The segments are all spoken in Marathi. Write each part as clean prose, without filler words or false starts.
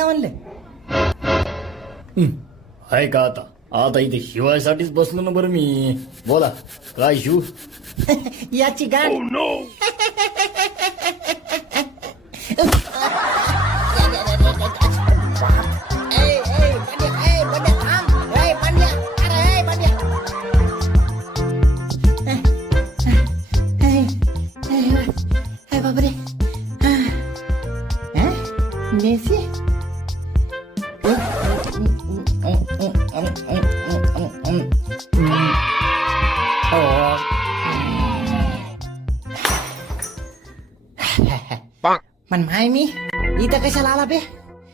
का म्हणलं? आहे का आता आता इथे शिवायसाठीच बसलो ना बरं मी. बोला काय शिव. याची गाठ. बापरे. नेसी पण माय मी इथं कशाला आला बे?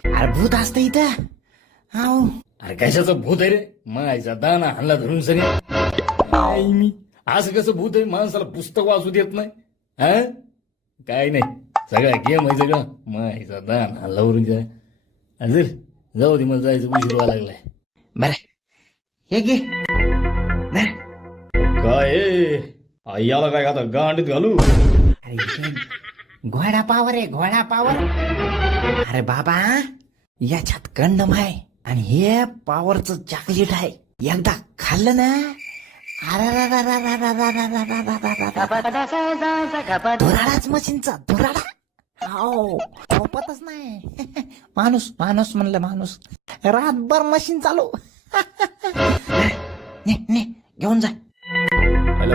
अरे भूत असतं इथं. हाव. अरे कशाचं भूत आहे रे? मायचा दाना हल्ला धरून सरी. मी असं कसं भूत आहे? माणसाला पुस्तक वाचू देत नाही. हा काय नाही सगळा गेम आहे सगळं. मायचा दाना हल्ला भरून जाय. जाऊ दे मला जायचं उशीर व्हायला लागलाय. बर हे घे. काय आईला काय आता गांडीत घालू? अरे घोडा पावर आहे घोडा पावर. अरे बाबा याच्यात कंडम आहे आणि हे पावरचं चॉकलेट आहे. एकदा खाल्लं ना धुराडाच मशीनचा धुराडा. हो झोपतच नाही माणूस. माणूस म्हणलं माणूस रातभर मशीन चालू. ने घेऊन जा.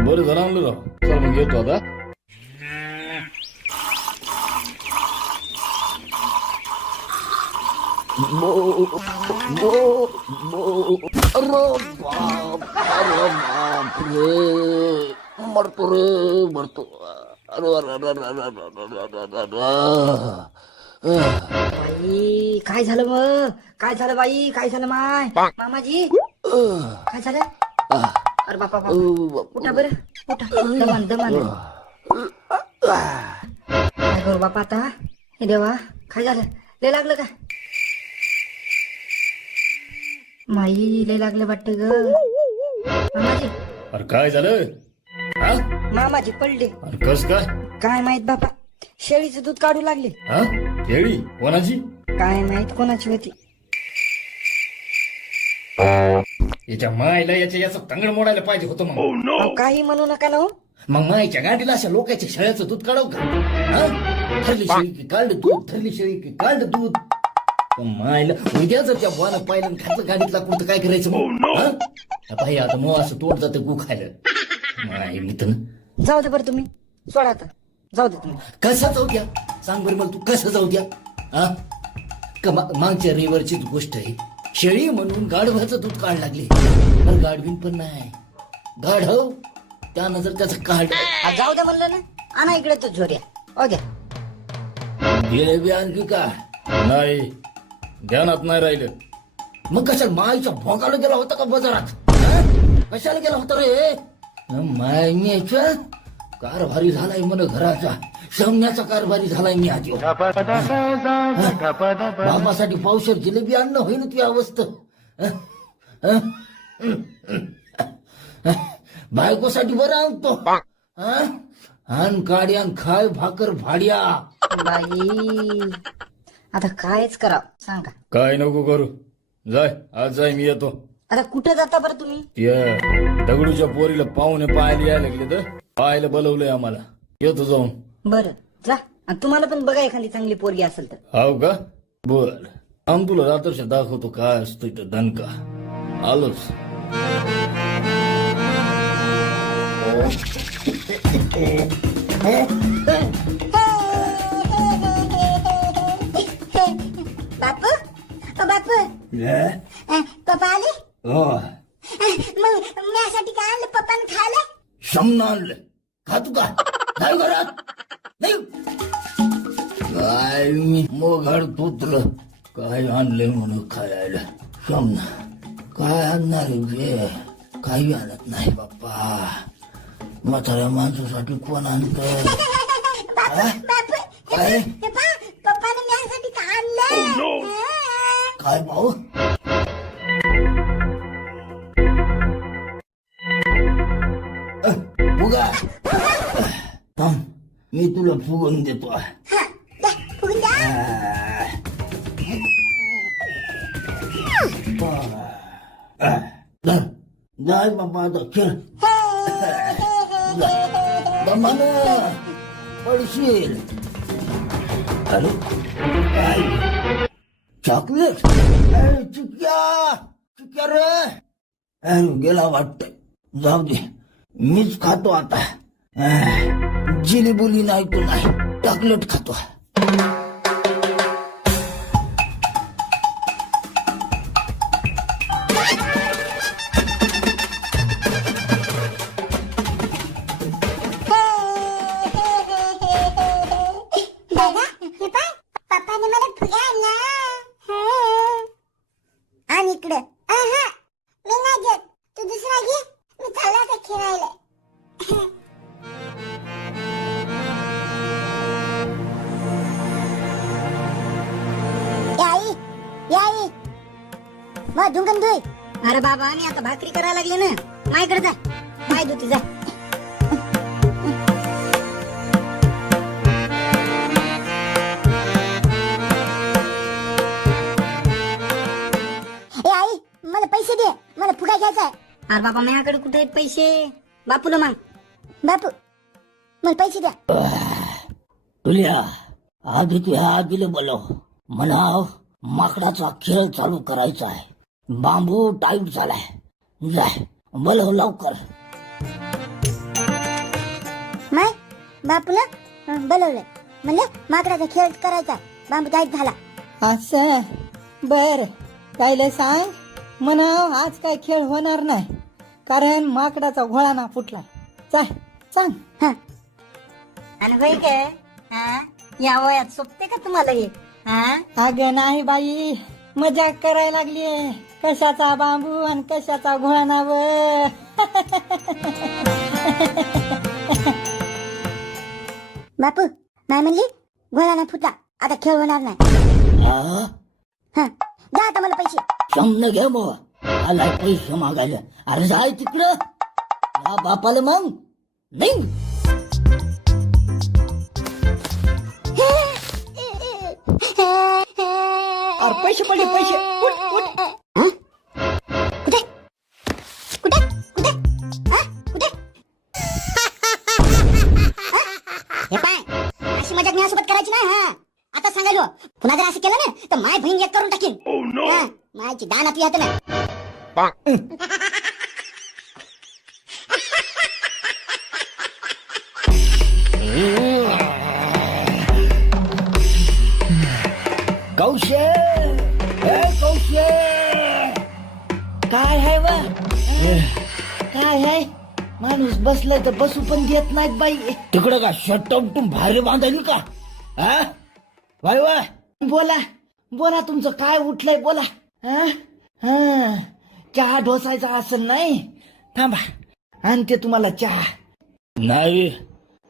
बरं झालं आणलं राव. चल मग येतो आता. मरतो रे मरतो. बाई काय झालं मग? काय झालं बाई? काय झालं माय मामाजी? काय झालं? अरे बापा उठा बरं उठा. दमान दमान. काय करू बापा आता? हे देवा काय झालं? लय लागलं का? माई लय लागलं वाटतं ग मामाजी. अरे काय झालं? हा मामाजी पडले. अरे कस काय? काय माहित बापा शेळीचं दूध काढू लागले. हा केळी कोणाची? काय माहित कोणाची होती. याच्या मायला याचं तंगड मोडायला पाहिजे होतं मग. अहो, काही म्हणू नका ना हो. मग मायच्या गाडीला अशा लोकांच्या शेळ्याचं दूध काढव का? हा? ठरली शेळी की काढलं दूध, ठरली शेळी की काढलं दूध. मायला उद्या जर त्या बुवानं पाहिलं खायचं गाडीतला कुठं काय करायचं मग? हा? आता हे आता मग असं तोड जातं गु खायला. माय मी तर जाऊ दे बरं तुम्ही सोडा आता. जाऊ दे तुम्ही. कसं जाऊ द्या? सांग बरं मला तू कसं जाऊ द्या? हा का मागच्या रविवारचीच गोष्ट आहे. शेळी म्हणून गाढवाचं दूध काढ लागले. पण गाढवीन पण नाही गाढव. त्यानं जर त्याचं काढ जाऊ दे म्हणलं ना. आणा इकडे तो झोऱ्या. ओ द्या. गेले बी आणखी का? नाही ध्यानात नाही राहिलं. मग कशाला माईच्या भोगाला गेला होता का बाजारात? कशाला गेला होता रे? मायच्या कारभारी झालाय म्हण घराचा. शमण्याचा कारभारी झालाय मी आधी. बाबासाठी पावशर जिलेबी आणणं होईल तुझी अवस्था. बायकोसाठी बरं आणतो. आण काडी आण खाय भाकर भाड्या. बाई आता कायच करा सांगा. काय नको करू. जाय आज जाय मी येतो. आता कुठे जाता बरं तुम्ही? त्या दगडूच्या पोरीला पाहुणे पाहायला यायला लागले तर पाहायला बोलवलंय आम्हाला. येतो जाऊन. बरं जा. आणि तुम्हाला पण बघा एखादी चांगली पोरगी असेल तर. हाव का? बर आम तुला रात्रच्या दाखवतो काय असतो इथं दणका. आलोच. बापू बापू पप्पा आले. मग माझ्यासाठी काय आणलं पप्पाने खायला? शमन आणलं. खा तू का? नाही घरात नाही. काय मी मोघाड तुतलं काय आणलंय म्हणून खायला. शमना काय आणणार रे? काही आणत नाही बाप्पा. म्हाताऱ्या माणसासाठी कोण आणत? काय पप्पाने माझ्यासाठी काय आणलं? काय भाऊ? फुगा मी तुला फुगून देतो. जाय बाबा आता खेळ दमानं पडशील. अरे काय चॉकलेट चिक्या चिक्या रे. अरे गेला वाटत. जाऊ दे मीच खातो आता. जिलीबुली नाही तो नाही चॉकलेट खातो. दादा हे पाय पप्पाने मला फुगे आणला. आणि इकडं आहा मी नाही घेत. तू दुसरा घे. मी चालला आता खेळायला. याई याई मग धुंगण धुई. अरे बाबा मी आता भाकरी करायला लागले ना. माझ्याकडे जा. पाय धुती जा. ए आई मला पैसे दे. मला फुगा घ्यायचा आहे. अरे बाबा माझ्याकडे कुठे आहेत पैसे. बापूला माग. बापू मला पैसे द्या. तुल्या आधी तुझ्या आजीला बोलव. म्हणाव माकडाचा खेळ चालू करायचा आहे. बांबू टाईट झालाय. जाय बोलव लवकर. माय बापूला बोलवलं. म्हणलं माकडाचा खेळ करायचा. बांबू टाईट झाला. असं बर कायले सांग म्हणा आज काय खेळ होणार नाही कारण माकडाचा घोळाना फुटला. चाल सांग. हा आणि बाई काय हा या वयात सोपते का तुम्हाला हे. हा अगं नाही बाई मजाक करायला लागली. कशाचा बांबू आणि कशाचा घोळाना व बापू माय म्हणली घोळाना फुटला. आता खेळ होणार नाही. हा हा द्या आता मला पैसे. समन घे मग. आला पैसे मागायला. अरे जाय तिकडं. या बापाला मग नाही. अरे पैसे पडले पैसे. उठ उठ. कुठे कुठे कुठे हा? कुठे हे पाय अशी मजाक माझ्यासोबत करायची नाही. हा आता सांगायलो पुन्हा जर असं केलं ना तर माय बहीण एक करून टाकीन. हा, मायची दाना तू ना. कौशे हे कौशे काय आहे व काय आहे. माणूस बसलाय तर बसू पण देत नाहीत बाई. तिकडं का शर्ट उठून भारी बांधायली का. हा बाय वा बोला बोला तुमचं काय उठलंय बोला. हा हा चहा ढोसायचा असं नाही. थांबा आणते तुम्हाला चहा. नाही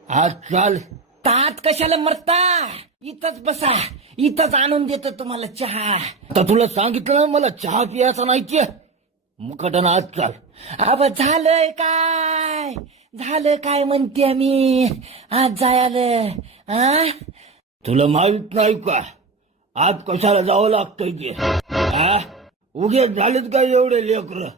आज चाल. तात कशाला मरता. इथंच बसा. इथंच आणून देतो तुम्हाला चहा. आता तुला सांगितलं ना मला चहा पियाचा नाही. मुकटन आज चाल. अब झालंय काय झालं काय म्हणते मी. आज जायला हा तुला माहित नाही का आज कशाला जावं लागतंय ते. हा उगे झालेत का एवढे लेकर.